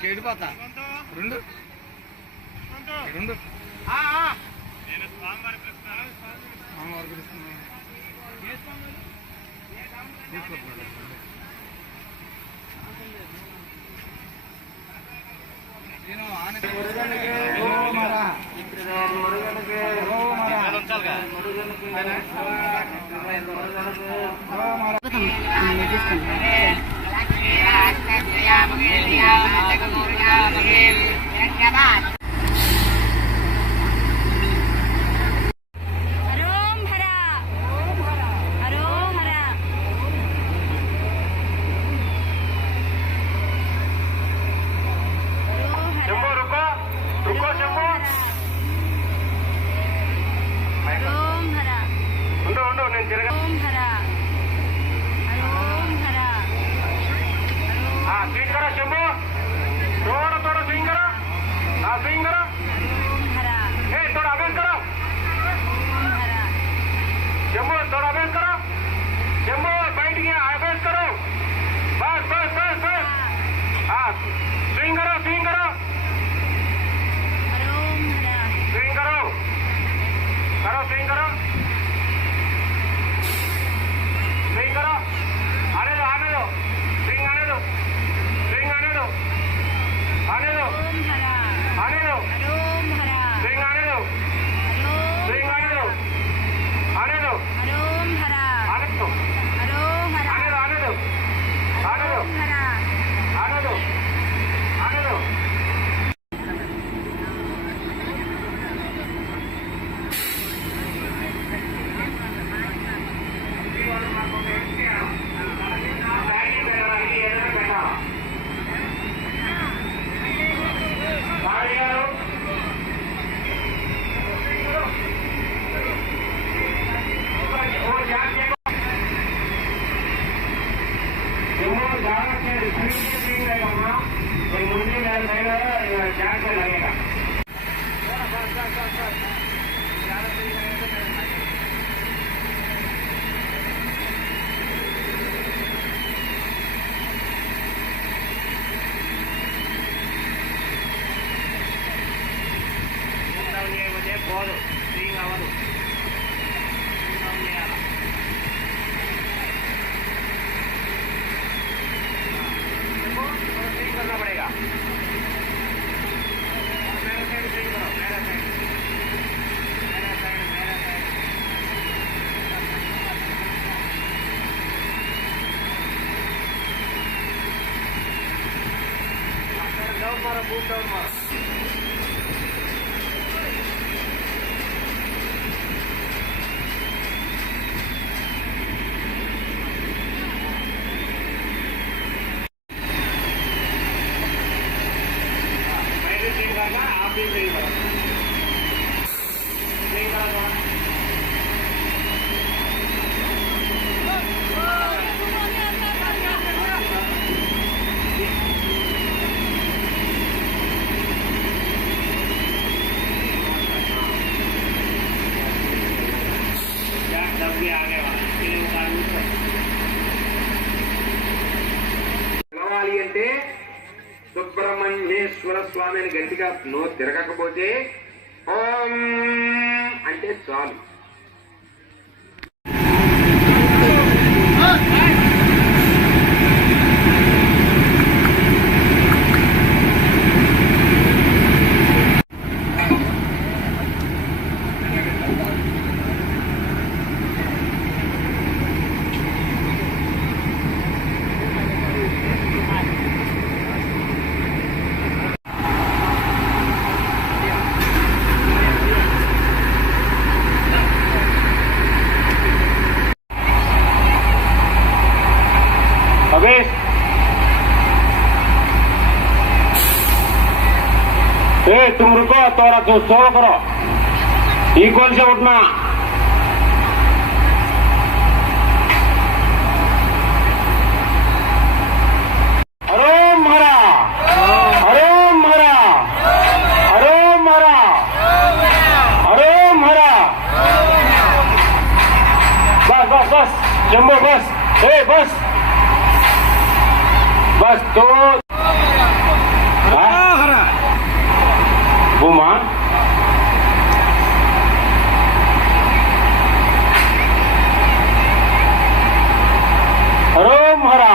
కేడిపోతా రెండు రెండు స్వామివారి అంటే సుబ్రహ్మణ్యేశ్వర స్వామి అని గట్టిగా నోరు తిరగకపోతే ఓం అంటే చాలు. तुम रुको, थोड़ा सोलो करो, इक्वल से उठना। हरोम हरा, हरोम हरा, हरोम हरा, हरोम हरा। बस बस बस शंभो बस, बस बस तो भूमा हरोम हरा,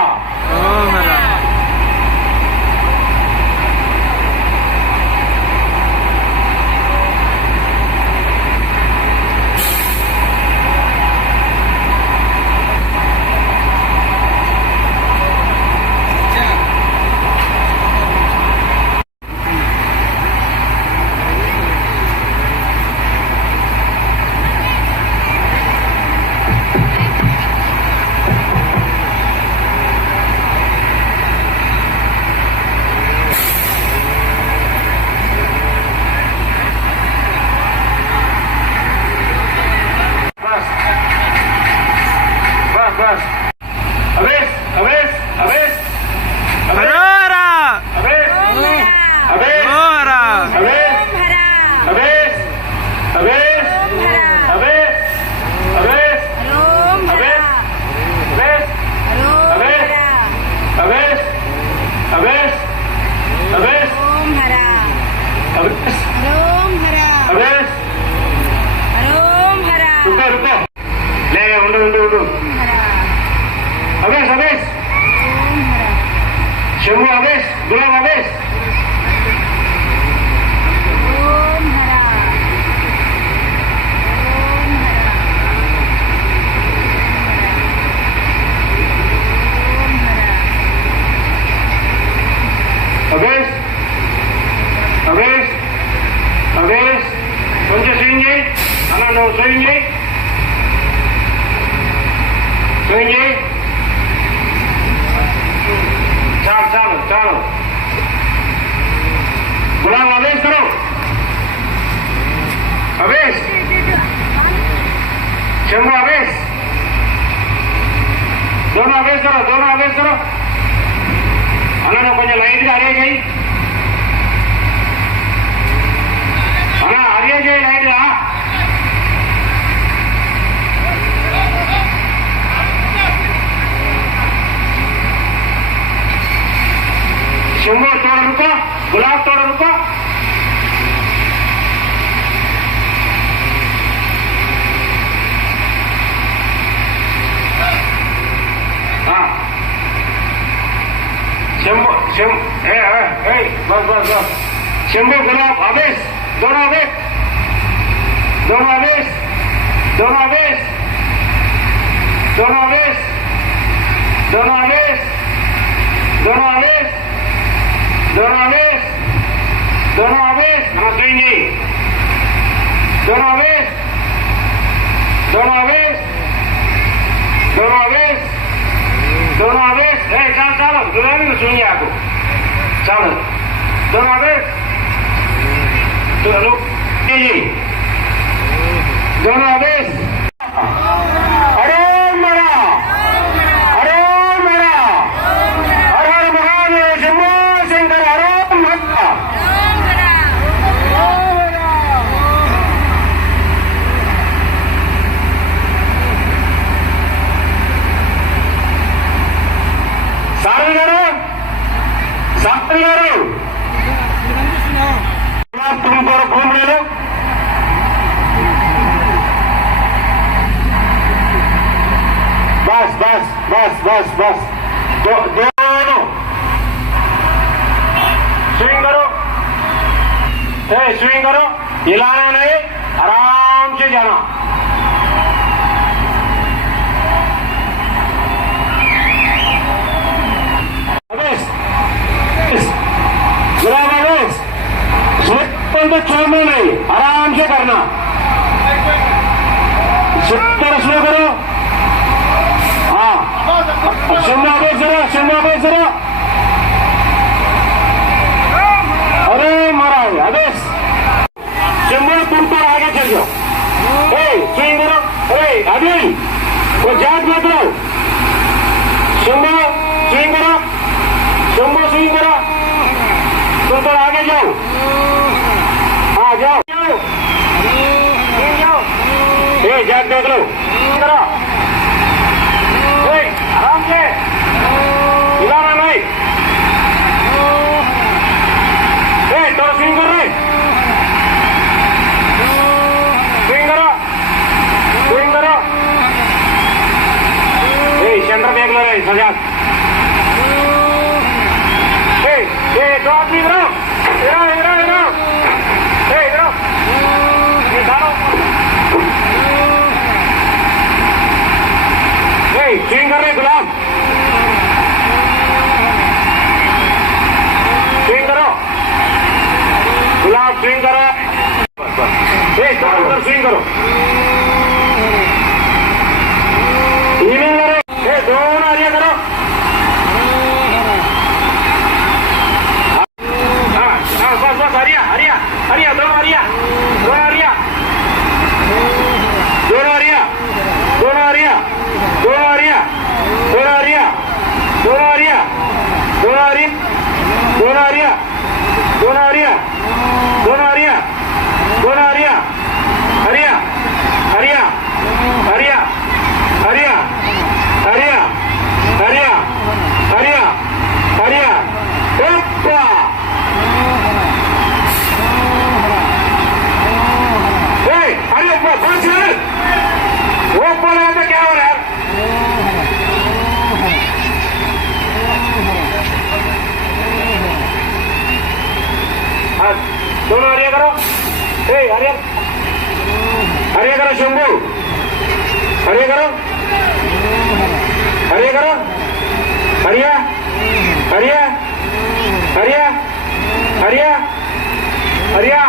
शंभू आवेश, गुलाब आवेश। अवेश, अवेश, अवेश, కొంచెం స్వింగ్ చేయి అన్న, నువ్వు స్వింగ్ చేయి, స్వింగ్ చేయి, చాలు చాలు చాలు। गुलाब आवेश करो, आवेश, शंभू आवेश, दोनों आवेश करो, दोनों आवेश करो। अना కొంచెం లైట్ గా అరేంజ్ చేయి అన్నా, అరేంజ్ చేయి లైట్ గా। शंभू थोड़ा रुको, गुलाब थोड़ा रुको। हाँ शंभू, बस बस बस। शंभू गुलाब आवेश, दोनों आवेश, दोनों आवेश, दोनों आवेश, दोनों आवेश, दोनों आवेश, दोनों आवेश, दोनों आवेश, दोनों आवेश। हाँ कहेंगे दोनों आवेश, दोनों आवेश, दोनों आवेश, दोनों आवेश। चाल चालो दुलारी को सुनिए आपको, चालो दोनों आवेश, चलो जी दोनों आवेश। अरे मेरा, अरे मेरा, हर हर महादेव शंभो शंकर, हरे महा। सारी गारू, सारी गारू, तुम पर घूम ले लो। बस बस बस बस बस, दोनों स्विंग करो, स्विंग करो, हिलाना नहीं, आराम से जाना। गुलाब आवेश, तो छोड़ना नहीं, आराम से करना। 70 स्लो करो। हाँ शंभू आवेश जरा, शंभू आवेश जरा। अरे महाराज, अरे आगे जाओ, हाँ जाओ जाओ, जाओ, ए जैक देख लो, करो, आराम से, हिलाना नहीं, तो स्विंग कर रहे, स्विंग करो, स्विंग करो, सेंटर देख लो रे सजाद, दो आदमी इधर इधर इधर इधर इधर ये डालो स्विंग कर रहे गुलाम स्विंग करो गुलाम स्विंग करो उधर स्विंग करो इनिंग करो दोनों आरिया करो बस हरिया हरिया हरिया दोनों हरिया दोनों हरिया दोनों हरिया दोनों हरिया दोनों हरिया दोनों हरिया दोनों हरिया दोनों हरिया दोनों हरिया दोनों हरिया दोनों हरिया दोनों हरिया हरिया हरिया हरिया हरिया हरिया हरिया हरिया हरिया ओप्पा अरे वो बोल रहा था क्या हो रहा है दोनों हरिया करो हरिया हरिया करो शंभू हरिया करो हरिया करो हरिया हरिया हरिया हरिया हरिया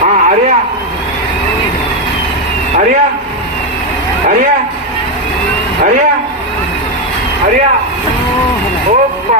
हाँ हरिया हरिया हरिया हरिया हरिया ओप्पा